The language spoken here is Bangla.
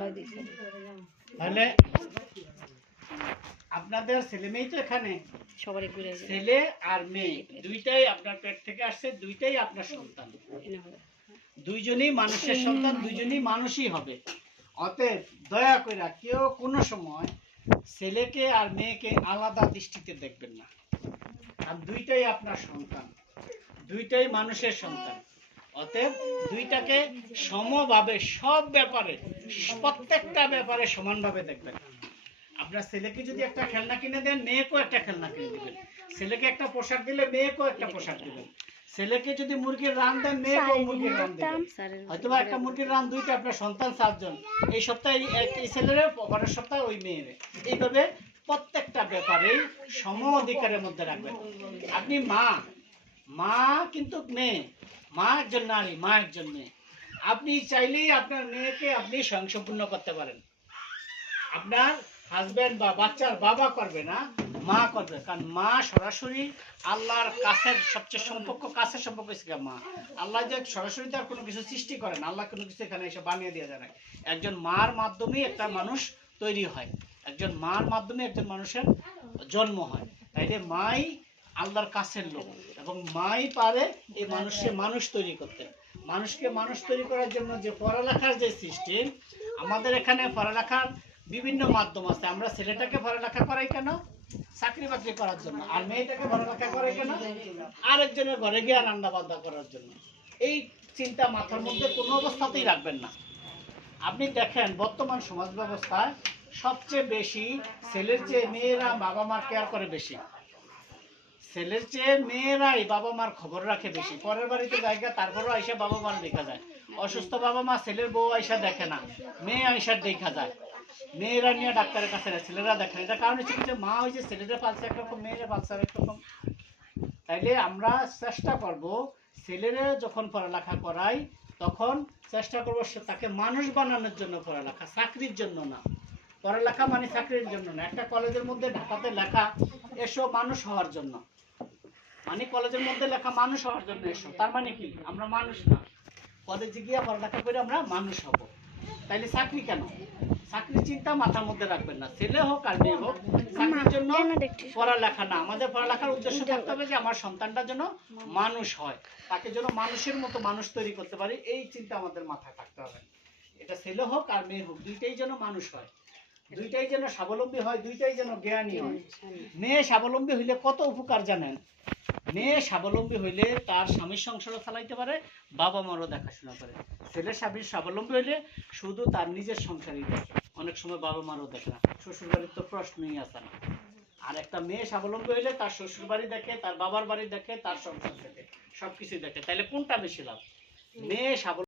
নয় তাহলে আপনাদের ছেলে মেয়ে তো এখানে। সবারই ঘুরে ছেলে আর মেয়ে দুইটাই আপনার পেট থেকে আসছে দুইটাই আপনার সন্তান। দুইজনই মানুষের সন্তান দুইজনই মানুষই হবে। অতএব দয়া করে কেউ কোনো সময় ছেলেকে আর মেয়েকে আলাদা দৃষ্টিতে দেখবেন না। আর দুইটাই আপনার সন্তান দুইটাই মানুষের সন্তান। অতএব দুইটাকে সমভাবে সব ব্যাপারে প্রত্যেকটা ব্যাপারে সমানভাবে দেখবেন। আপনার ছেলেকে যদি একটা খেলনা কিনে দেন মেয়েকেও একটা খেলনা কিনে দিবেন। ছেলেকে একটা পোশাক দিলে মেয়েকেও একটা পোশাক দিবেন। ছেলেকে যদি মুরগির রান দেন মেয়েকেও মুরগির রান দিবেন। হয়তো একটা মুরগির রান দুইটা আপনার সন্তান সাতজন এই সপ্তাহে এই- ছেলের পরের সপ্তাহে ওই মেয়ের। এইভাবে প্রত্যেকটা ব্যাপারেই সম অধিকারের মধ্যে রাখবেন। আপনি মা মা কিন্তু মেয়ে। মা একজন নারী মা একজন মেয়ে আপনি চাইলেই আপনার মেয়েকে আপনি স্বয়ংসম্পূর্ণ করতে পারেন। আপনার হাজবেন্ড বা বাচ্চার বাবা করবে না, মা করবে। কারণ মা সরাসরি আল্লাহর কাছের সবচেয়ে সম্পর্ক, কাছের সম্পর্ক হচ্ছে মা। আল্লাহ যে সরাসরি তার কোনো কিছু সৃষ্টি করেন, আল্লাহ কোনো কিছু এখানে এসে বানিয়ে দিয়ে যায় না। একজন মার মাধ্যমেই একটা মানুষ তৈরি হয়। একজন মার মাধ্যমে একজন মানুষের জন্ম হয়। তাইলে মাই আল্লাহর কাছের লোক। এবং মাই পারে এই মানুষকে মানুষ তৈরি করতে। মানুষকে মানুষ তৈরি করার জন্য যে পড়ালেখার যে সিস্টেম আমাদের এখানে পড়ালেখার বিভিন্ন মাধ্যম আছে। আমরা ছেলেটাকে পড়ালেখা করাই কেন? চাকরি বাকরি করার জন্য। আর মেয়েটাকে পড়ালেখা করাই কেন? আরেকজনের ঘরে গিয়ে রান্না বান্না করার জন্য। এই চিন্তা মাথার মধ্যে কোনো অবস্থাতেই রাখবেন না। আপনি দেখেন বর্তমান সমাজ ব্যবস্থায় সবচেয়ে বেশি ছেলের চেয়ে মেয়েরা বাবা মার কেয়ার করে বেশি। ছেলের চেয়ে মেয়েরাই বাবা মার খবর রাখে বেশি। পরের বাড়িতে জায়গা তারপরও আইসা বাবা মার দেখা যায়। অসুস্থ বাবা মা ছেলের বউ আইসা দেখে না, মেয়ে আইসার দেখা যায়। মেয়েরা নিয়ে ডাক্তারের কাছে ছেলেরা দেখে না। এটা কারণ হচ্ছে যে মা হয়েছে ছেলেরা পালছে একরকম মেয়েরা পালছে আরেক রকম। তাইলে আমরা চেষ্টা করব, ছেলেরা যখন পড়ালেখা করাই, তখন চেষ্টা করব তাকে মানুষ বানানোর জন্য পড়ালেখা, চাকরির জন্য না। পড়ালেখা মানে চাকরির জন্য না। একটা কলেজের মধ্যে ঢাকাতে লেখা এসব মানুষ হওয়ার জন্য। মানে কলেজের মধ্যে লেখা মানুষ হওয়ার জন্য এসো। তার মানে কি? আমরা মানুষ না। কলেজে গিয়ে পড়ালেখা করে আমরা মানুষ হব। তাইলে চাকরি কেন? চাকরির চিন্তা মাথার মধ্যে রাখবেন না। ছেলে হোক আর মেয়ে হোক চাকরির জন্য পড়ালেখা না। আমাদের পড়ালেখার উদ্দেশ্য থাকতে হবে যে আমার সন্তানটা যেন মানুষ হয়। তাকে যেন মানুষের মতো মানুষ তৈরি করতে পারি। এই চিন্তা আমাদের মাথায় থাকতে হবে। এটা ছেলে হোক আর মেয়ে হোক দুইটাই যেন মানুষ হয়। দুইটাই যেন স্বাবলম্বী হয় দুইটাই যেন জ্ঞানী হয়। মেয়ে স্বাবলম্বী হইলে কত উপকার জানেন? মেয়ে স্বাবলম্বী হইলে তার স্বামীর সংসারও চালাইতে পারে বাবা মারও দেখাশোনা করে। ছেলে স্বামীর স্বাবলম্বী হইলে শুধু তার নিজের সংসারই দেখে অনেক সময় বাবা মারও দেখে না শ্বশুর বাড়ির তো প্রশ্নই আসে না। আর একটা মেয়ে স্বাবলম্বী হইলে তার শ্বশুর বাড়ি দেখে তার বাবার বাড়ি দেখে তার সংসার দেখে সবকিছু দেখে তাইলে কোনটা বেশি লাভ? মেয়ে স্বাবলম্বী